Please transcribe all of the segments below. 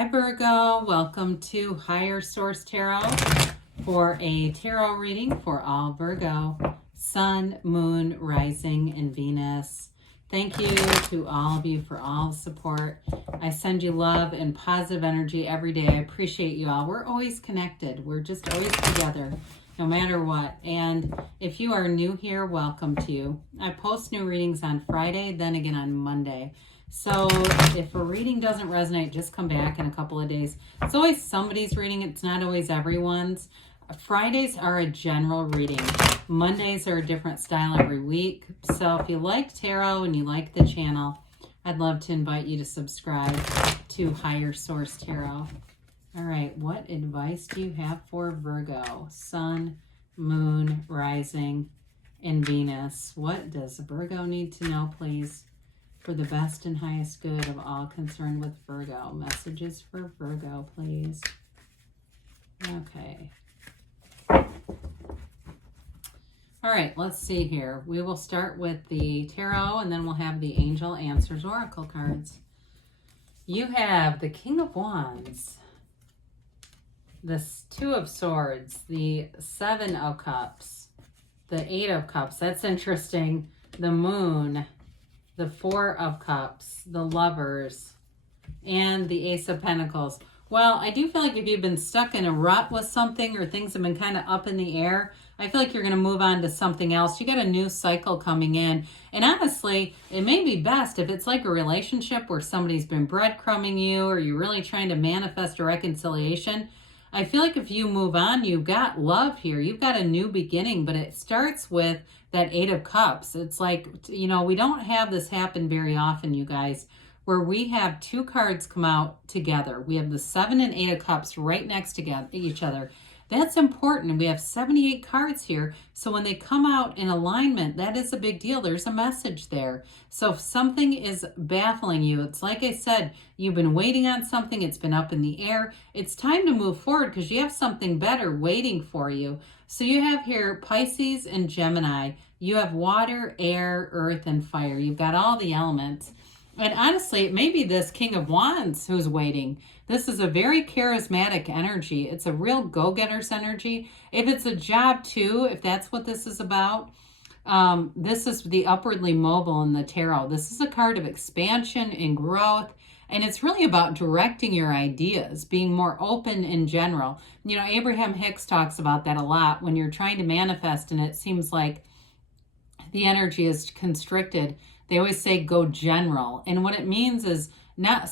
Hi Virgo, welcome to Higher Source Tarot for a tarot reading for all Virgo, Sun, Moon, Rising, and Venus. Thank you to all of you for all the support. I send you love and positive energy every day. I appreciate you all. We're always connected. We're just always together, no matter what. And if you are new here, welcome to you. I post new readings on Friday, then again on Monday. So if a reading doesn't resonate, just come back in a couple of days. It's always somebody's reading. It's not always everyone's. Fridays are a general reading. Mondays are a different style every week. So if you like tarot and you like the channel, I'd love to invite you to subscribe to Higher Source Tarot. All right, what advice do you have for Virgo? Sun, Moon, Rising, and Venus. What does Virgo need to know, please? For the best and highest good of all concerned with Virgo. Messages for Virgo, please. Okay. All right, let's see here. We will start with the tarot, and then we'll have the Angel Answers Oracle cards. You have the King of Wands, the Two of Swords, the Seven of Cups, the Eight of Cups. That's interesting. The Moon, the Four of Cups, the Lovers, and the Ace of Pentacles. Well, I do feel like if you've been stuck in a rut with something or things have been kind of up in the air, I feel like you're going to move on to something else. You got a new cycle coming in. And honestly, it may be best if it's like a relationship where somebody's been breadcrumbing you or you're really trying to manifest a reconciliation. I feel like if you move on, you've got love here. You've got a new beginning, but it starts with that Eight of Cups. It's like, you know, we don't have this happen very often, you guys, where we have two cards come out together. We have the Seven and Eight of Cups right next to each other. That's important. We have 78 cards here. So when they come out in alignment, that is a big deal. There's a message there. So if something is baffling you, it's like I said, you've been waiting on something. It's been up in the air. It's time to move forward because you have something better waiting for you. So you have here Pisces and Gemini. You have water, air, earth, and fire. You've got all the elements. And honestly, it may be this King of Wands who's waiting. This is a very charismatic energy. It's a real go-getter's energy. If it's a job too, if that's what this is about, this is the upwardly mobile in the tarot. This is a card of expansion and growth. And it's really about directing your ideas, being more open in general. You know, Abraham Hicks talks about that a lot when you're trying to manifest and it seems like the energy is constricted. They always say go general. And what it means is not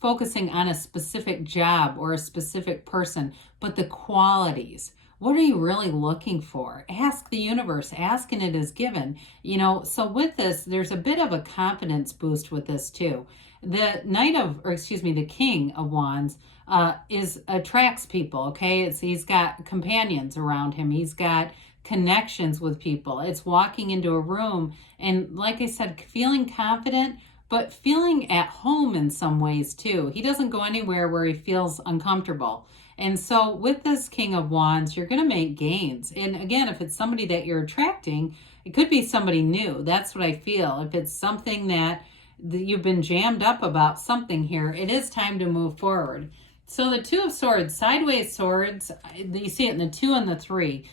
focusing on a specific job or a specific person, but the qualities. What are you really looking for? Ask the universe. Ask and it is given. You know, so with this, there's a bit of a confidence boost with this too. The the King of Wands attracts people, okay? He's got companions around him. He's got connections with people. It's walking into a room and, like I said, feeling confident, but feeling at home in some ways too. He doesn't go anywhere where he feels uncomfortable. And so with this King of Wands, you're going to make gains. And again, if it's somebody that you're attracting, it could be somebody new. That's what I feel. If it's something that you've been jammed up about something here, it is time to move forward. So the Two of Swords, sideways swords, you see it in the 2 and the 3.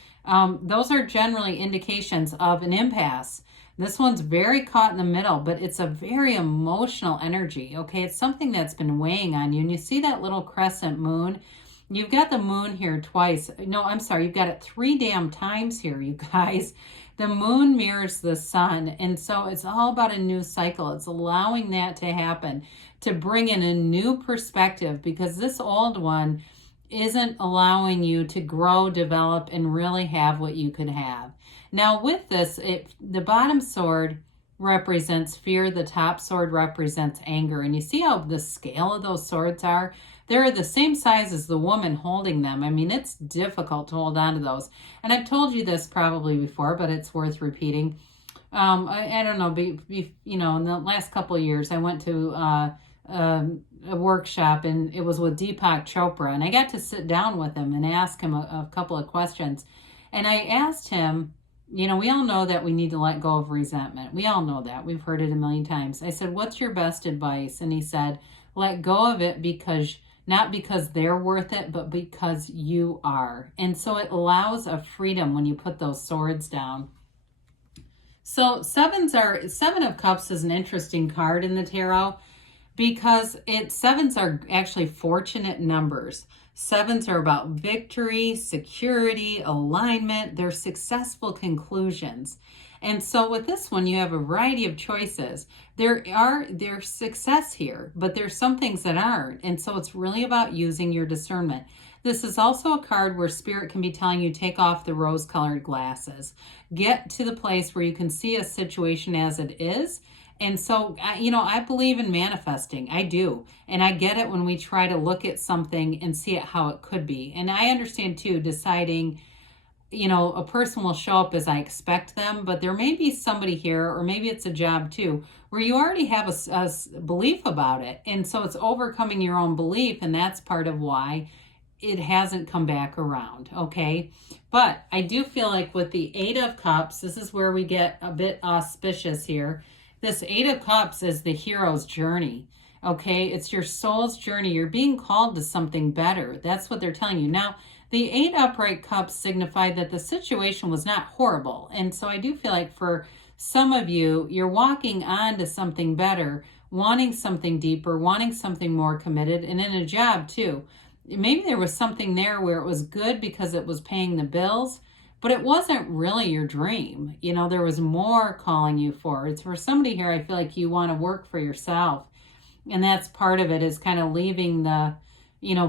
Those are generally indications of an impasse. This one's very caught in the middle, but it's a very emotional energy, okay? It's something that's been weighing on you. And you see that little crescent moon? You've got the moon here twice. No, I'm sorry. You've got it 3 damn times here, you guys. The moon mirrors the sun. And so it's all about a new cycle. It's allowing that to happen, to bring in a new perspective, because this old one isn't allowing you to grow, develop, and really have what you could have. Now with this, the bottom sword represents fear, the top sword represents anger. And you see how the scale of those swords are? They're the same size as the woman holding them. I mean, it's difficult to hold on to those. And I've told you this probably before, but it's worth repeating. I don't know, you know, in the last couple of years, I went to a workshop and it was with Deepak Chopra, and I got to sit down with him and ask him a couple of questions. And I asked him, you know, we all know that we need to let go of resentment. We all know that. We've heard it a million times. I said, what's your best advice? And he said, let go of it because not because they're worth it, but because you are. And so it allows a freedom when you put those swords down. So Seven of Cups is an interesting card in the tarot because sevens are actually fortunate numbers. Sevens are about victory, security, alignment. They're successful conclusions. And so with this one, you have a variety of choices. There's success here, but there's some things that aren't. And so it's really about using your discernment. This is also a card where Spirit can be telling you, take off the rose-colored glasses. Get to the place where you can see a situation as it is. And so, I believe in manifesting. I do. And I get it when we try to look at something and see it how it could be. And I understand, too, deciding, a person will show up as I expect them, but there may be somebody here, or maybe it's a job, too, where you already have a belief about it. And so it's overcoming your own belief, and that's part of why it hasn't come back around, okay? But I do feel like with the Eight of Cups, this is where we get a bit auspicious here. This Eight of Cups is the hero's journey, okay? It's your soul's journey. You're being called to something better. That's what they're telling you. Now, the 8 upright cups signify that the situation was not horrible. And so I do feel like for some of you, you're walking on to something better, wanting something deeper, wanting something more committed, and in a job too. Maybe there was something there where it was good because it was paying the bills, but it wasn't really your dream. There was more calling you forward. So for somebody here, I feel like you want to work for yourself. And that's part of it, is kind of leaving the,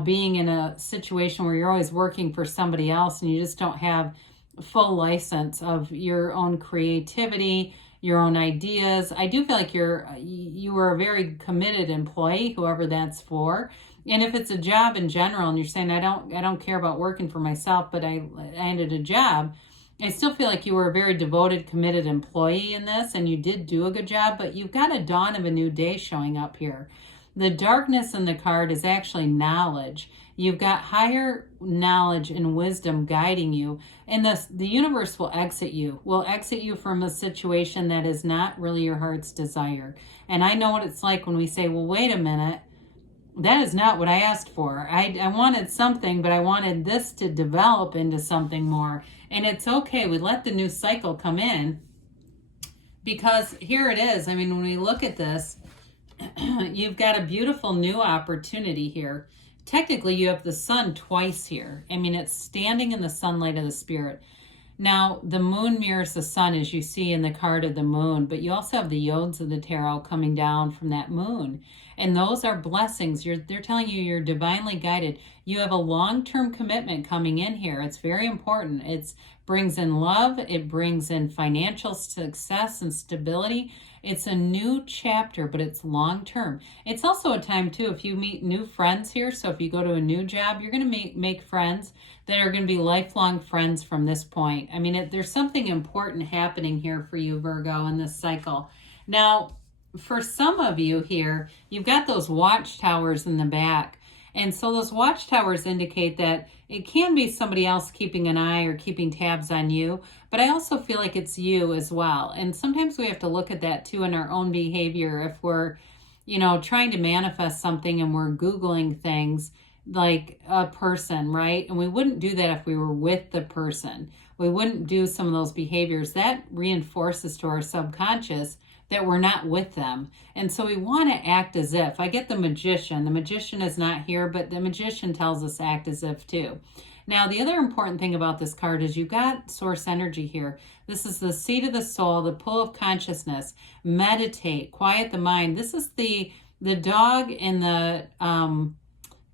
being in a situation where you're always working for somebody else and you just don't have full license of your own creativity, your own ideas. I do feel like you are a very committed employee, whoever that's for. And if it's a job in general and you're saying, I don't care about working for myself, but I ended a job, I still feel like you were a very devoted, committed employee in this, and you did do a good job, but you've got a dawn of a new day showing up here. The darkness in the card is actually knowledge. You've got higher knowledge and wisdom guiding you, and the universe will exit you from a situation that is not really your heart's desire. And I know what it's like when we say, well, wait a minute, that is not what I asked for. I wanted something, but I wanted this to develop into something more. And it's okay. We let the new cycle come in, because here it is. I mean, when we look at this, you've got a beautiful new opportunity here. Technically, you have the sun twice here. I mean, it's standing in the sunlight of the spirit. Now, the moon mirrors the sun, as you see in the card of the moon, but you also have the yods of the tarot coming down from that moon. And those are blessings. They're telling you you're divinely guided. You have a long-term commitment coming in here. It's very important. It brings in love. It brings in financial success and stability. It's a new chapter, but it's long-term. It's also a time, too, if you meet new friends here. So if you go to a new job, you're going to make friends that are going to be lifelong friends from this point. I mean, there's something important happening here for you, Virgo, in this cycle. Now, for some of you here, you've got those watchtowers in the back. And so those watchtowers indicate that it can be somebody else keeping an eye or keeping tabs on you, but I also feel like it's you as well. And sometimes we have to look at that too in our own behavior. If we're, trying to manifest something and we're Googling things like a person, right? And we wouldn't do that if we were with the person. We wouldn't do some of those behaviors. That reinforces to our subconscious that we're not with them. And so we want to act as if. I get the magician. The magician is not here, but the magician tells us act as if too. Now, the other important thing about this card is you've got source energy here. This is the seat of the soul, the pull of consciousness. Meditate, quiet the mind. This is the dog and the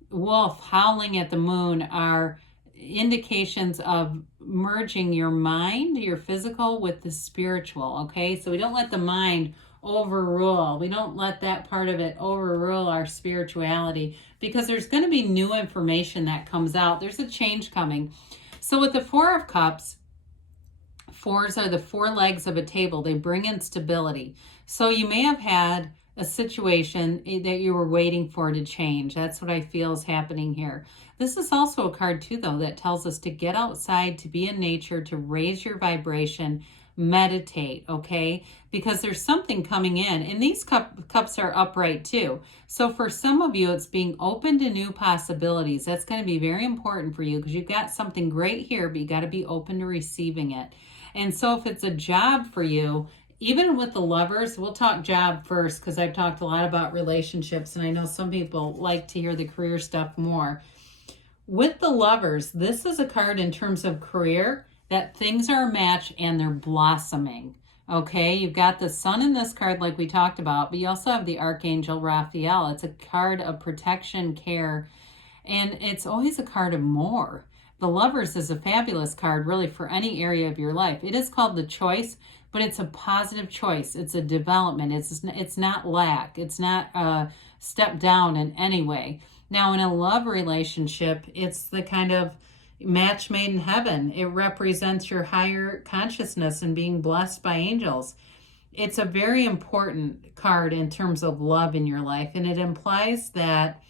wolf howling at the moon are indications of merging your mind, your physical, with the spiritual, okay? So we don't let the mind overrule. We don't let that part of it overrule our spirituality, because there's going to be new information that comes out. There's a change coming. So with the Four of Cups, fours are the four legs of a table. They bring in stability. So you may have had a situation that you were waiting for to change. That's what I feel is happening here. This is also a card too, though, that tells us to get outside, to be in nature, to raise your vibration, meditate, okay? Because there's something coming in, and these cups are upright too. So for some of you, it's being open to new possibilities. That's going to be very important for you because you've got something great here, but you got to be open to receiving it. And so if it's a job for you, even with the Lovers, we'll talk job first because I've talked a lot about relationships, and I know some people like to hear the career stuff more. With the Lovers, this is a card in terms of career that things are a match and they're blossoming. Okay, you've got the Sun in this card like we talked about, but you also have the Archangel Raphael. It's a card of protection, care, and it's always a card of more. The Lovers is a fabulous card really for any area of your life. It is called the Choice, but it's a positive choice. It's a development. It's not lack. It's not a step down in any way. Now, in a love relationship, it's the kind of match made in heaven. It represents your higher consciousness and being blessed by angels. It's a very important card in terms of love in your life, and it implies that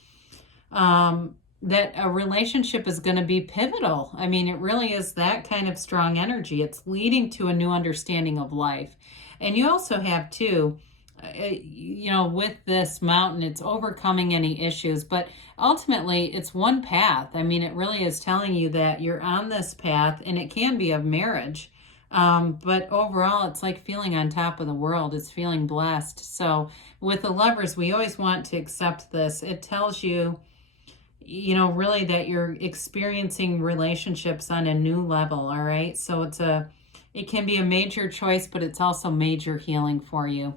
that a relationship is going to be pivotal. I mean, it really is that kind of strong energy. It's leading to a new understanding of life. And you also have too, with this mountain, it's overcoming any issues, but ultimately it's one path. I mean, it really is telling you that you're on this path, and it can be of marriage. But overall, it's like feeling on top of the world. It's feeling blessed. So with the Lovers, we always want to accept this. It tells you, really that you're experiencing relationships on a new level. All right. So it can be a major choice, but it's also major healing for you.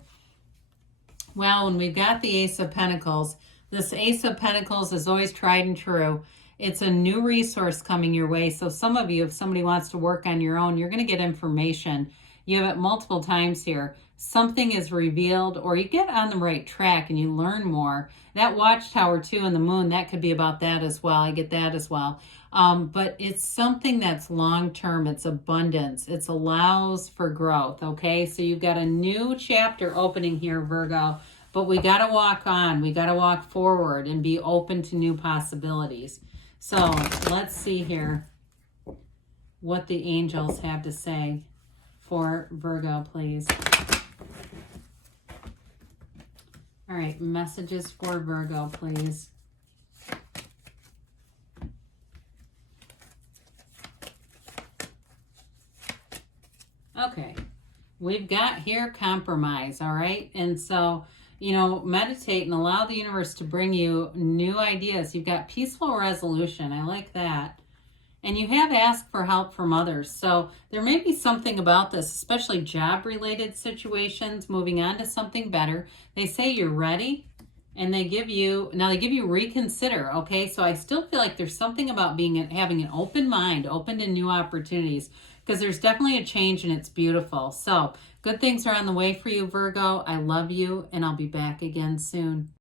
Well, when we've got the Ace of Pentacles, this Ace of Pentacles is always tried and true. It's a new resource coming your way. So some of you, if somebody wants to work on your own, you're going to get information. You have it multiple times here. Something is revealed, or you get on the right track and you learn more. That Watchtower too in the Moon, that could be about that as well. I get that as well. But it's something that's long-term. It's abundance. It allows for growth, okay? So you've got a new chapter opening here, Virgo, but we got to walk on. We got to walk forward and be open to new possibilities. So let's see here what the angels have to say for Virgo, please. All right, messages for Virgo, please. Okay, we've got here compromise, all right? And so, meditate and allow the universe to bring you new ideas. You've got peaceful resolution. I like that. And you have asked for help from others. So there may be something about this, especially job-related situations, moving on to something better. They say you're ready, and they give you reconsider, okay? So I still feel like there's something about having an open mind, open to new opportunities, because there's definitely a change, and it's beautiful. So good things are on the way for you, Virgo. I love you, and I'll be back again soon.